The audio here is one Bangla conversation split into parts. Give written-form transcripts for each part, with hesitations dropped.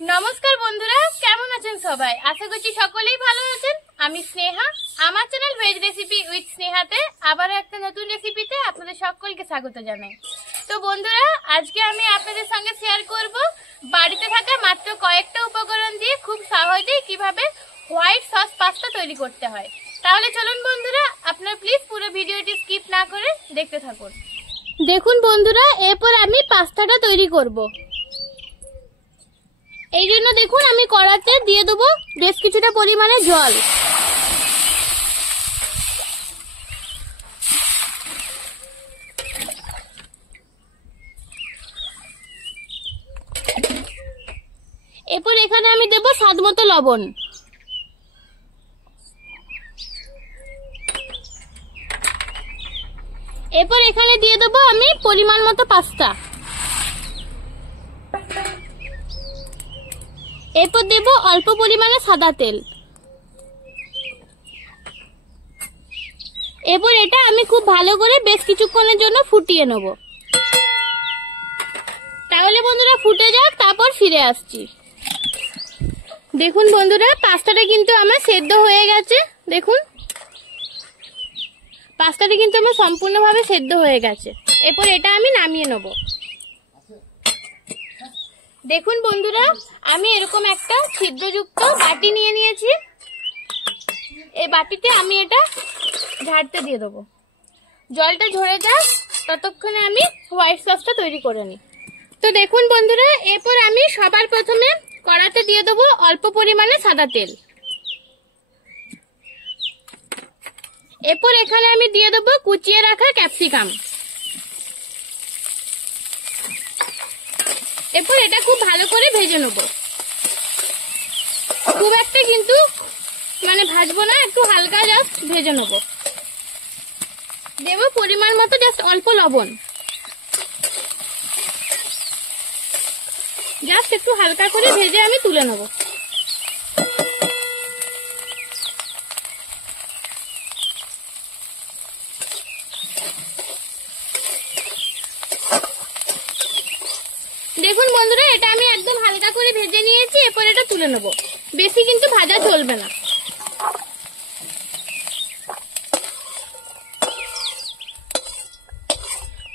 নমস্কার বন্ধুরা, কেমন আছেন সবাই? আশা করছি সকলেই ভালো আছেন। আমি স্নেহা, আমার চ্যানেল ভেজ রেসিপি উইথ স্নেহাতে আবারও একটা নতুন রেসিপিতে আপনাদের সকলকে স্বাগত জানাই। তো বন্ধুরা, আজকে আমি আপনাদের সঙ্গে শেয়ার করব বাড়িতে থাকা মাত্র কয়েকটা উপকরণ দিয়ে খুব সহজেই কিভাবে হোয়াইট সস পাস্তা তৈরি করতে হয়। তাহলে চলুন বন্ধুরা, আপনারা প্লিজ পুরো ভিডিওটি স্কিপ না করে দেখতে থাকুন। দেখুন বন্ধুরা, এরপর আমি পাস্তাটা তৈরি করব। এই জন্য দেখুন আমি কড়াতে দিয়ে দেবো বেশ কিছুটা পরিমাণে জল। এরপর এখানে আমি দেব স্বাদ মতো লবণ। এরপর এখানে দিয়ে দেবো আমি পরিমাণ মতো পাস্তা। এরপর দেব অল্প পরিমাণে সাদা তেল। এরপর এটা আমি খুব ভালো করে বেশ কিছুক্ষণের জন্য ফুটিয়ে নেব। তাহলে বন্ধুরা ফুটে যাক, তারপর ফিরে আসছি। দেখুন বন্ধুরা, পাস্তাটা কিন্তু আমার সেদ্ধ হয়ে গেছে। দেখুন পাস্তাটা কিন্তু আমার সম্পূর্ণভাবে সেদ্ধ হয়ে গেছে। এরপর এটা আমি নামিয়ে নেব। দেখুন বন্ধুরা, আমি এরকম একটা ছিদ্রযুক্ত বাটি নিয়ে নিয়েছি। এই বাটিতে আমি এটা ঝাড়তে দিয়ে দেবো। জলটা ঝরে যাক, ততক্ষণে আমি হোয়াইট সসটা তৈরি করে নিই। তো দেখুন বন্ধুরা, এরপর আমি সবার প্রথমে কড়াতে দিয়ে দেবো অল্প পরিমাণে সাদা তেল। এরপর এখানে আমি দিয়ে দেবো কুচিয়ে রাখা ক্যাপসিকাম। এরপর এটা খুব ভালো করে ভেজে নেব। খুব একটা কিন্তু ভাজবো না, একটু হালকা জাস্ট ভেজে নেব। দেব পরিমাণ মতো জাস্ট অল্প লবণ। জাস্ট একটু হালকা করে ভেজে আমি তুলে নেব। দেখুন বন্ধুরা, এটা আমি একদম হালকা করে ভেজে নিয়েছি। এরপর এটা তুলে নেব। বেশি কিন্তু ভাজা চলবে না।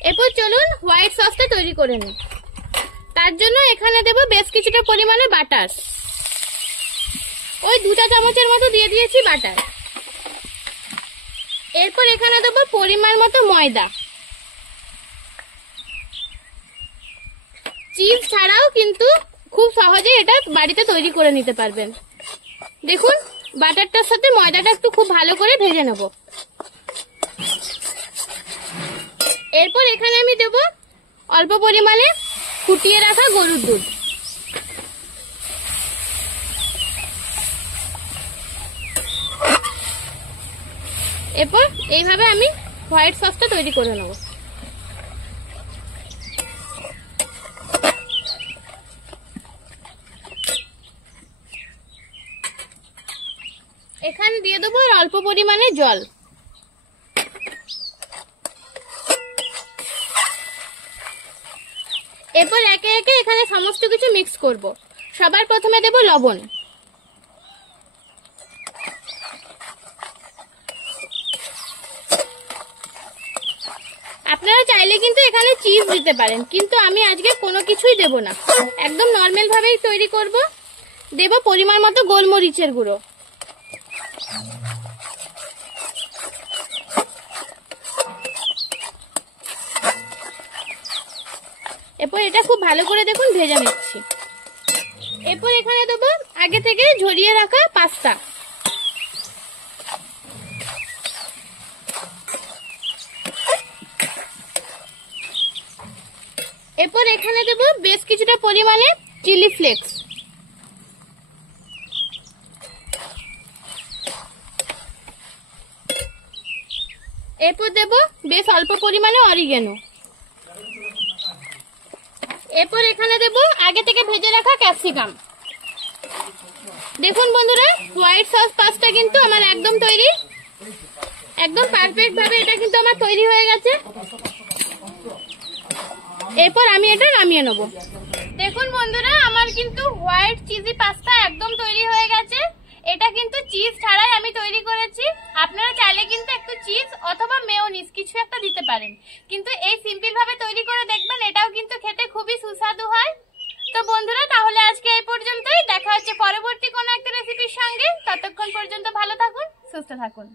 এরপর চলুন হোয়াইট সসটা তৈরি করে নিই। তার জন্য এখানে দেব বেশ কিছুটা পরিমাণে বাটার। ওই 2 চা চামচের মতো দিয়ে দিয়েছি বাটার। এরপর এখানে দেব পরিমাণ মতো ময়দা। চিজ ছাড়াও কিন্তু খুব সহজে এটা বাড়িতে তৈরি করে নিতে পারবেন। দেখুন বাটারটার সাথে ময়দাটা একটু খুব ভালো করে ভেজে নেব। এরপর এখানে আমি দেব অল্প পরিমাণে ফুটিয়ে রাখা গরুর দুধ। এরপর এইভাবে আমি হোয়াইট সসটা তৈরি করে নেব। এখানে দিয়ে দেবো অল্প পরিমাণে জল। এরপর একে একে এখানে সমস্ত কিছু মিক্স করব। সবার প্রথমে দেব লবণ। আপনারা চাইলে কিন্তু এখানে চিজ দিতে পারেন, কিন্তু আমি আজকে কোনো কিছুই দেব না, একদম নর্মাল ভাবেই তৈরি করব। দেব পরিমাণ মতো গোলমরিচের গুঁড়ো। এরপর এটা খুব ভালো করে দেখুন ভেজে নিচ্ছি। এরপর এখানে দেবো আগে থেকে ঝরিয়ে রাখা পাস্তা। এরপর এখানে দেবো বেশ কিছুটা পরিমাণে চিলি ফ্লেক্স। এরপর দেবো বেশ অল্প পরিমাণে অরিগেনো। এরপর এখানে দেব আগে থেকে ভেজে রাখা ক্যাপসিকাম। দেখুন বন্ধুরা, হোয়াইট সস পাস্তা কিন্তু আমার একদম তৈরি। একদম পারফেক্ট ভাবে এটা কিন্তু আমার তৈরি হয়ে গেছে। এরপর আমি এটা নামিয়ে নেব। দেখুন বন্ধুরা, আমার কিন্তু হোয়াইট চিজি পাস্তা একদম তৈরি হয়ে গেছে। এটা কিন্তু চিজ ছাড়াই আমি তৈরি করেছি। আপনারা চাইলে কিন্তু একটু চিজ অথবা মেয়োনিজ কিছু একটা দিতে পারেন, কিন্তু এই সিম্পল ভাবে তৈরি করে দেখবেন, এটাও কিন্তু খেতে খুবই সুস্বাদু হয়। তো বন্ধুরা, তাহলে আজকে এই পর্যন্তই। দেখা হচ্ছে পরবর্তী কোনো একটা রেসিপির সঙ্গে। ততক্ষণ পর্যন্ত ভালো থাকুন, সুস্থ থাকুন।